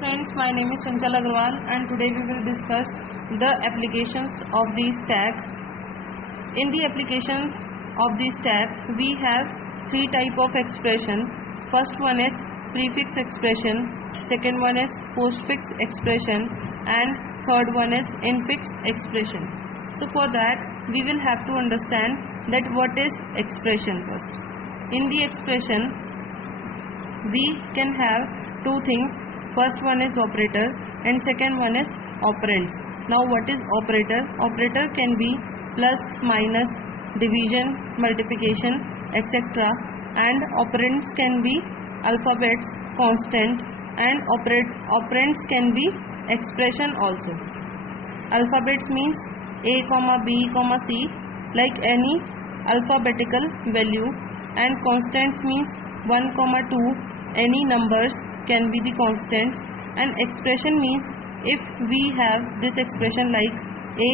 Friends, my name is Chanchal Agarwal and today we will discuss the applications of the stack. In the application of the stack, we have three type of expression. First one is prefix expression, second one is postfix expression, and third one is infix expression. So for that, we will have to understand that what is expression first. In the expression, we can have two things. First one is operator and second one is operands. Now what is operator? Operator can be plus, minus, division, multiplication, etc. And operands can be alphabets, constant, and operands can be expression also. Alphabets means A, B, C, like any alphabetical value, and constants means 1, 2, any numbers can be the constants, and expression means if we have this expression like a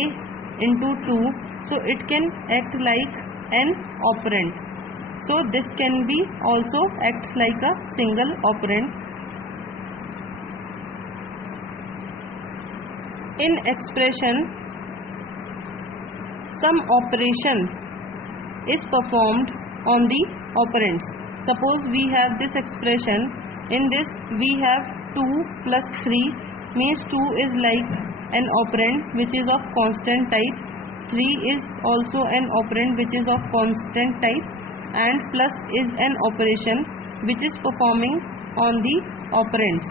into 2, so it can act like an operand. So this can be also act like a single operand. In expression, some operation is performed on the operands. Suppose we have this expression. In this we have 2 plus 3 means 2 is like an operand which is of constant type, 3 is also an operand which is of constant type, and plus is an operation which is performing on the operands.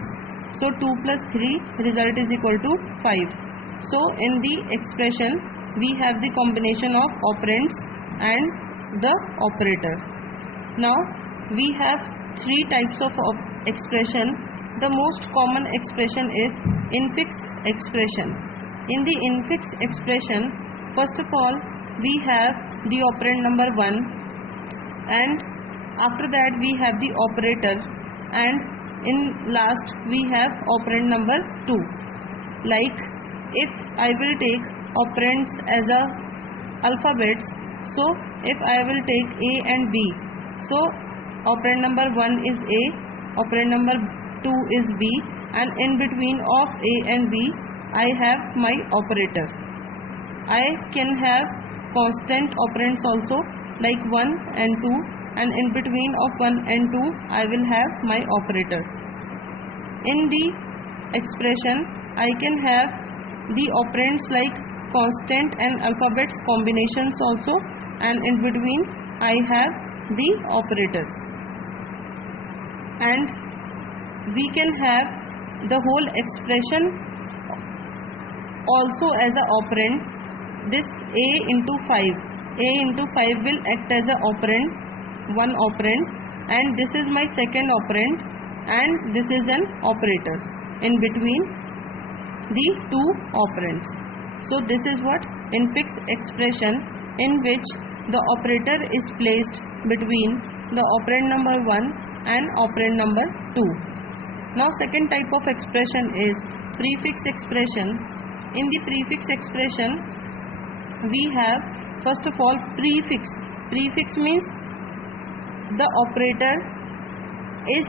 So 2 plus 3 result is equal to 5. So in the expression we have the combination of operands and the operator. Now we have three types of expression. The most common expression is infix expression. In the infix expression, first of all we have the operand number 1, and after that we have the operator, and in last we have operand number 2. Like if I will take operands as a alphabets, so if I will take A and B, so operand number 1 is A, operand number 2 is B, and in between of A and B I have my operator. I can have constant operands also like 1 and 2, and in between of 1 and 2 I will have my operator. In the expression I can have the operands like constant and alphabets combinations also, and in between I have the operator. And we can have the whole expression also as a operand. This a into 5 will act as a operand, one operand, and this is my second operand, and this is an operator in between the two operands. So this is what infix expression, in which the operator is placed between the operand number 1 and operand number 2. Now second type of expression is prefix expression. In the prefix expression we have first of all prefix. Prefix means the operator is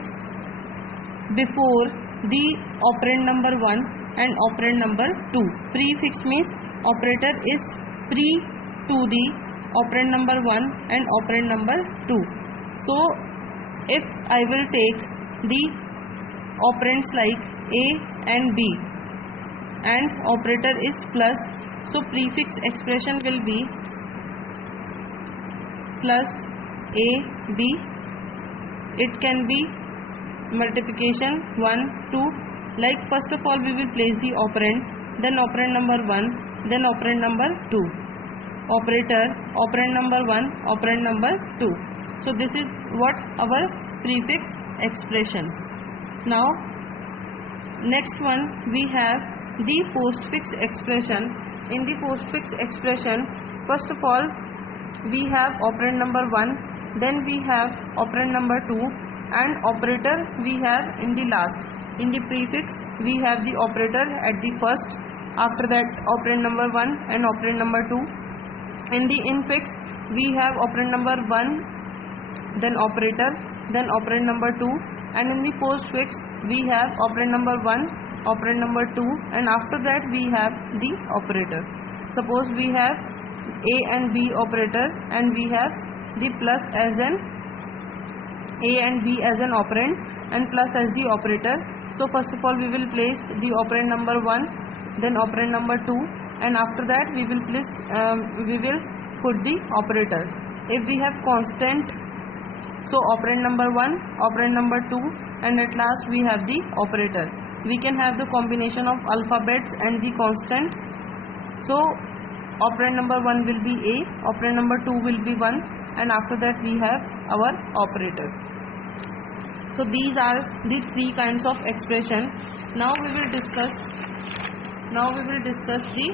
before the operand number 1 and operand number 2. Prefix means operator is pre to the operand number 1 and operand number 2. So if I will take the operands like A and B and operator is plus, so prefix expression will be plus A, B. It can be multiplication 1, 2. Like first of all we will place the operand, then operand number 1, then operand number 2. Operator, operand number 1, operand number 2. So this is what our prefix expression. Now next one we have the postfix expression. In the postfix expression, first of all we have operand number 1, then we have operand number 2, and operator we have in the last. In the prefix we have the operator at the first, after that operand number 1 and operand number 2. In the infix we have operand number 1, then operator, then operand number 2, and in the postfix we have operand number 1, operand number 2, and after that we have the operator. Suppose we have A and B operator and we have the plus as an A and B as an operand and plus as the operator. So first of all we will place the operand number 1, then operand number 2, and after that we will put the operator. If we have constant, so operand number 1, operand number 2, and at last we have the operator. We can have the combination of alphabets and the constant. So operand number 1 will be A, operand number 2 will be 1, and after that we have our operator. So these are the three kinds of expression. Now we will discuss the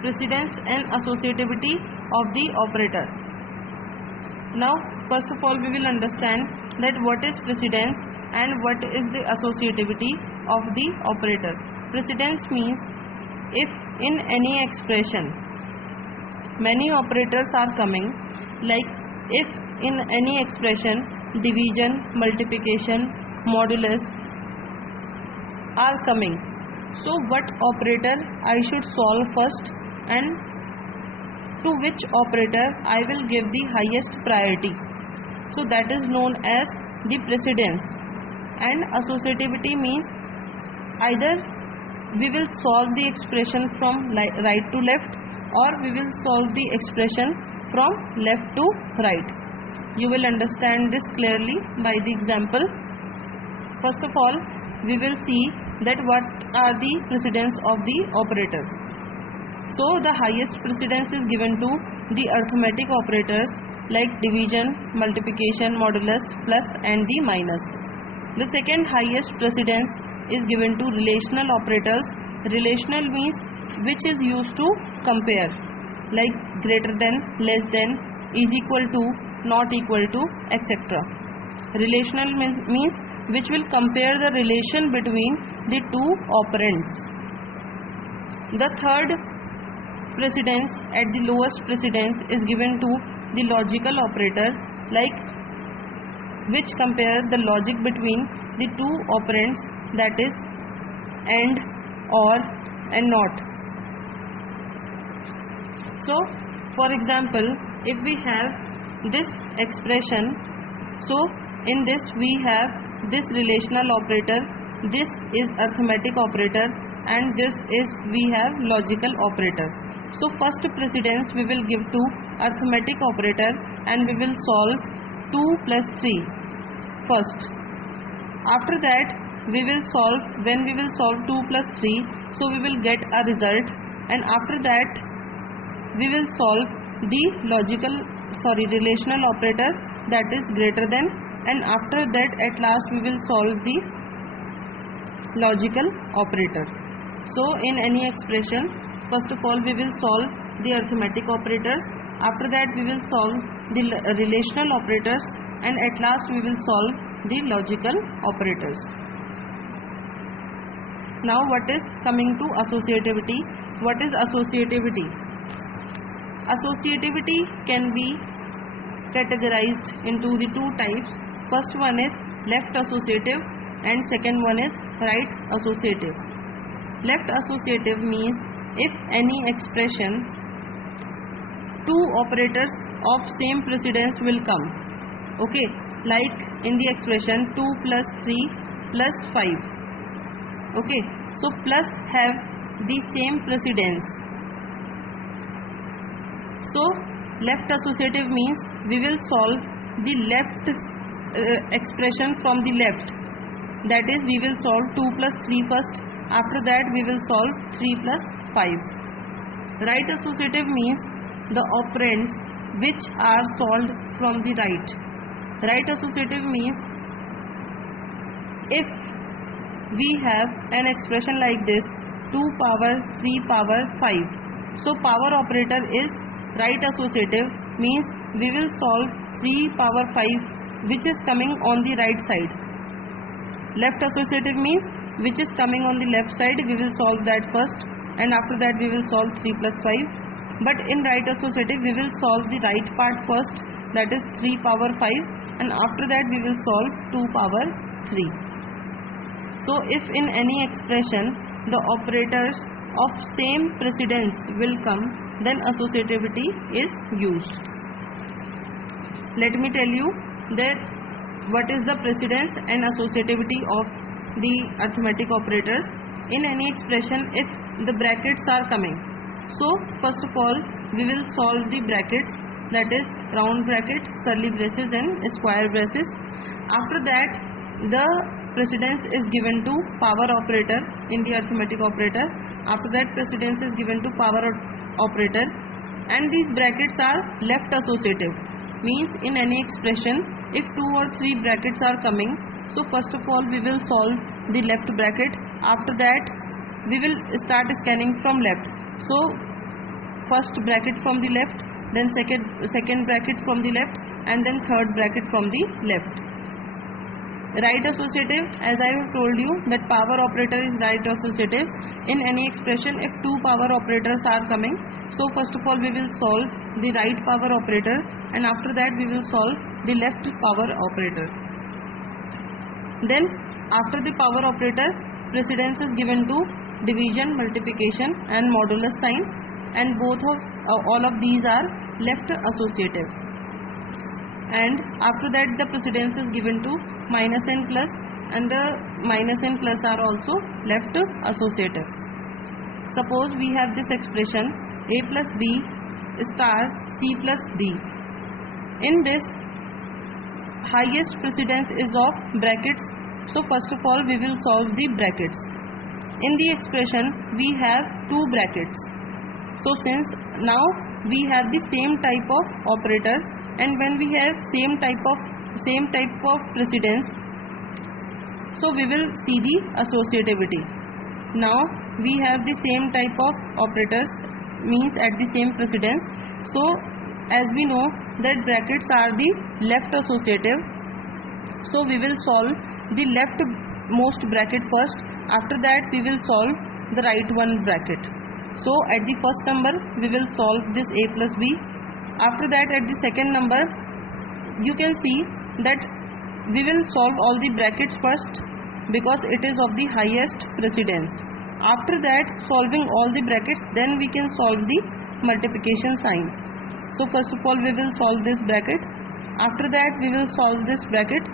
precedence and associativity of the operator. Now first of all we will understand that what is precedence and what is the associativity of the operator. Precedence means if in any expression many operators are coming, like if in any expression division, multiplication, modulus are coming, so what operator I should solve first and to which operator I will give the highest priority. So that is known as the precedence. And associativity means either we will solve the expression from right to left, or we will solve the expression from left to right. You will understand this clearly by the example. First of all, we will see that what are the precedence of the operator. So the highest precedence is given to the arithmetic operators like division, multiplication, modulus, plus and the minus. The second highest precedence is given to relational operators. Relational means which is used to compare, like greater than, less than, is equal to, not equal to, etc. Relational means which will compare the relation between the two operands. The third precedence, at the lowest precedence, is given to the logical operator, like which compare the logic between the two operands, that is and, or, and not. So for example, if we have this expression, so in this we have this relational operator, this is arithmetic operator, and this is we have logical operator. So first precedence we will give to arithmetic operator and we will solve 2 plus 3 first. After that we will solve, when we will solve 2 plus 3, so we will get a result, and after that we will solve the relational operator, that is greater than, and after that at last we will solve the logical operator. So in any expression, first of all we will solve the arithmetic operators, after that we will solve the relational operators, and at last we will solve the logical operators. Now what is coming to associativity? What is associativity? Associativity can be categorized into the two types. First one is left associative and second one is right associative. Left associative means if any expression two operators of same precedence will come, okay, like in the expression 2 plus 3 plus 5, okay, so plus have the same precedence. So left associative means we will solve the left expression from the left, that is we will solve 2 plus 3 first, after that we will solve 3 plus 5. Right associative means the operands which are solved from the right. Right associative means if we have an expression like this 2 power 3 power 5, so power operator is right associative, means we will solve 3 power 5 which is coming on the right side. Left associative means which is coming on the left side, we will solve that first, and after that we will solve 3 plus 5. But in right associative we will solve the right part first, that is 3 power 5, and after that we will solve 2 power 3. So if in any expression the operators of same precedence will come, then associativity is used. Let me tell you that what is the precedence and associativity of the arithmetic operators in any expression if the brackets are coming. So first of all we will solve the brackets, that is round bracket, curly braces and square braces. After that the precedence is given to power operator in the arithmetic operator. After that precedence is given to power operator, and these brackets are left associative, means in any expression if 2 or 3 brackets are coming, so first of all we will solve the left bracket. After that we will start scanning from left. So first bracket from the left, then second bracket from the left, and then third bracket from the left. Right associative, as I have told you that power operator is right associative in any expression if 2 power operators are coming. So first of all we will solve the right power operator, and after that we will solve the left power operator. Then after the power operator, precedence is given to division, multiplication and modulus sign, and all of these are left associative. And after that the precedence is given to minus and plus, and the minus and plus are also left associative. Suppose we have this expression a plus b star c plus d. In this highest precedence is of brackets, so first of all we will solve the brackets. In the expression we have 2 brackets, so since now we have the same type of operator, and when we have same type of precedence, so we will see the associativity. Now we have the same type of operators, means at the same precedence, so as we know that brackets are the left associative, so we will solve the leftmost bracket first. After that we will solve the right one bracket. So at the first number we will solve this a plus b. After that at the second number you can see that we will solve all the brackets first because it is of the highest precedence. After that, solving all the brackets, then we can solve the multiplication sign. So first of all we will solve this bracket, after that we will solve this bracket,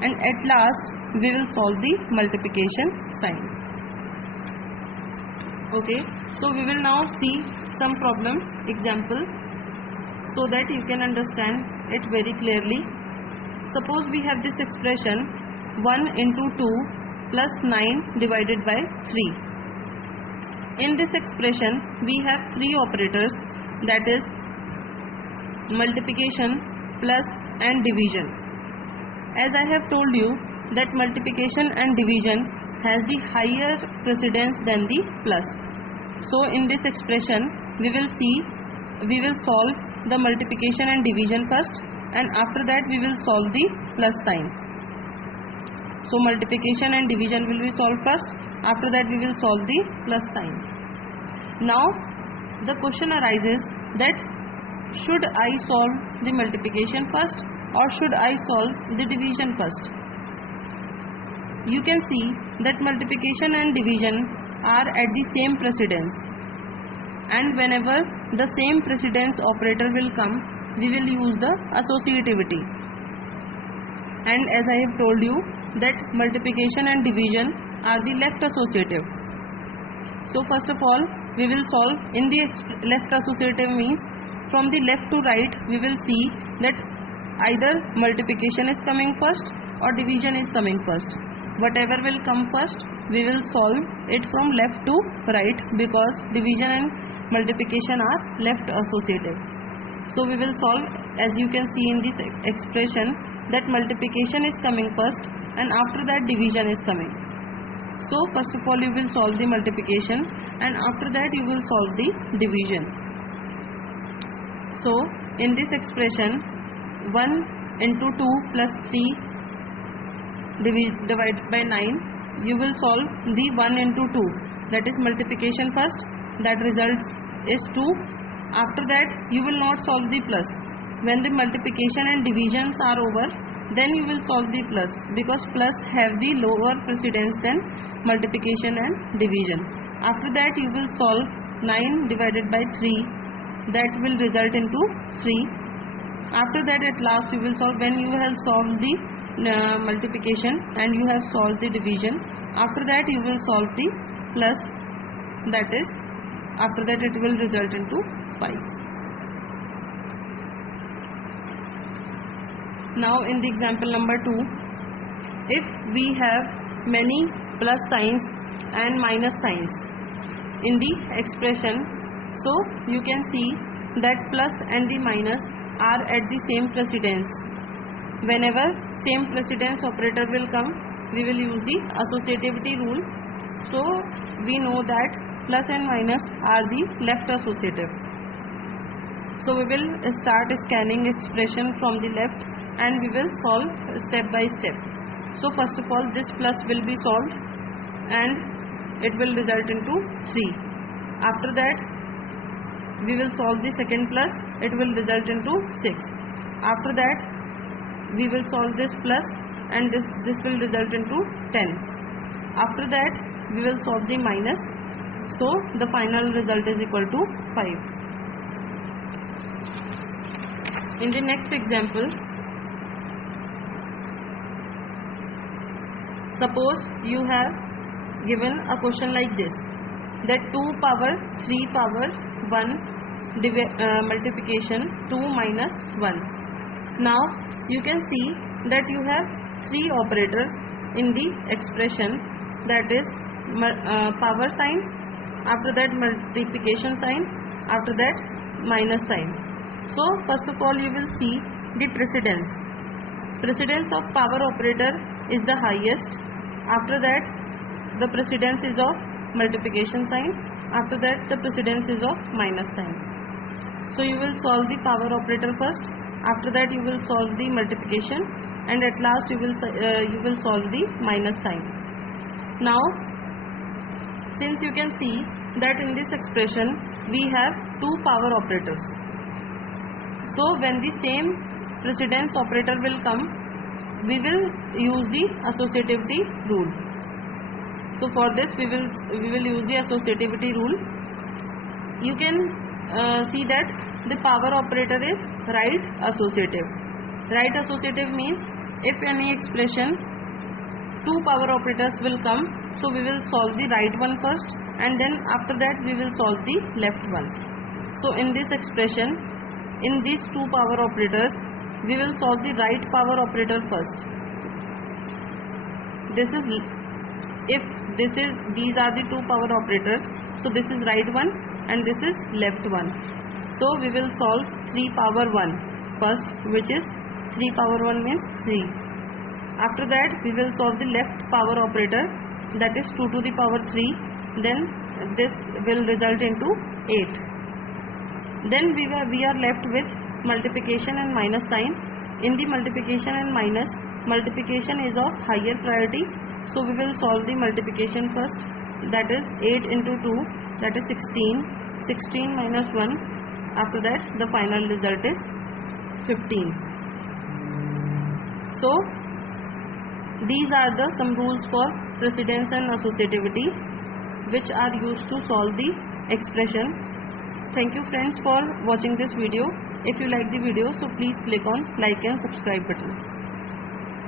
and at last we will solve the multiplication sign. Okay, so we will now see some problems, examples, so that you can understand it very clearly. Suppose we have this expression 1 into 2 plus 9 divided by 3. In this expression we have 3 operators, that is multiplication, plus and division. As I have told you that multiplication and division has the higher precedence than the plus. So in this expression we will solve the multiplication and division first, and after that we will solve the plus sign. So multiplication and division will be solved first, after that we will solve the plus sign. Now the question arises that should I solve the multiplication first or should I solve the division first? You can see that multiplication and division are at the same precedence, and whenever the same precedence operator will come, we will use the associativity. And as I have told you that multiplication and division are the left associative. So first of all we will solve in the left associative, means from the left to right we will see that either multiplication is coming first or division is coming first. Whatever will come first we will solve it from left to right, because division and multiplication are left associative. So we will solve, as you can see in this expression, that multiplication is coming first and after that division is coming. So first of all you will solve the multiplication and after that you will solve the division. So in this expression 1 into 2 plus 3 divided by 9, you will solve the 1 into 2, that is multiplication first, that results is 2. After that you will not solve the plus. When the multiplication and divisions are over, Then you will solve the plus, because plus have the lower precedence than multiplication and division. After that you will solve 9 divided by 3, that will result into 3. After that at last you will solve, when you have solved the multiplication and you have solved the division, after that you will solve the plus, that is after that it will result into 5. Now in the example number 2, if we have many plus signs and minus signs in the expression, so you can see that plus and the minus are at the same precedence. Whenever same precedence operator will come, we will use the associativity rule. So we know that plus and minus are the left associative. So we will start scanning expression from the left and we will solve step by step. So first of all, this plus will be solved and it will result into 3. After that we will solve the second plus, it will result into 6. After that we will solve this plus and this will result into 10. After that we will solve the minus, so the final result is equal to 5. In the next example, suppose you have given a question like this, that 2 power 3 power 1 multiplication 2 minus 1. Now you can see that you have 3 operators in the expression, that is power sign, after that multiplication sign, after that minus sign. So first of all you will see the precedence. Precedence of power operator is the highest. After that the precedence is of multiplication sign. After that the precedence is of minus sign. So you will solve the power operator first. After that you will solve the multiplication, and at last you will solve the minus sign. Now since you can see that in this expression we have 2 power operators, so when the same precedence operator will come, we will use the associativity rule. So for this we will use the associativity rule. You can see that the power operator is right associative. Right associative means if any expression 2 power operators will come, so we will solve the right one first and then after that we will solve the left one. So in this expression, in these 2 power operators, we will solve the right power operator first. These are the 2 power operators, so this is right one and this is left one. So we will solve 3 power 1 first, which is 3 power 1 means 3. After that we will solve the left power operator, that is 2 to the power 3, then this will result into 8. Then we are left with multiplication and minus sign. In the multiplication and minus, multiplication is of higher priority, so we will solve the multiplication first, that is 8 into 2, that is 16 minus 1. After that the final result is 15. So these are some rules for precedence and associativity which are used to solve the expression. Thank you friends for watching this video. If you like the video, so please click on like and subscribe button.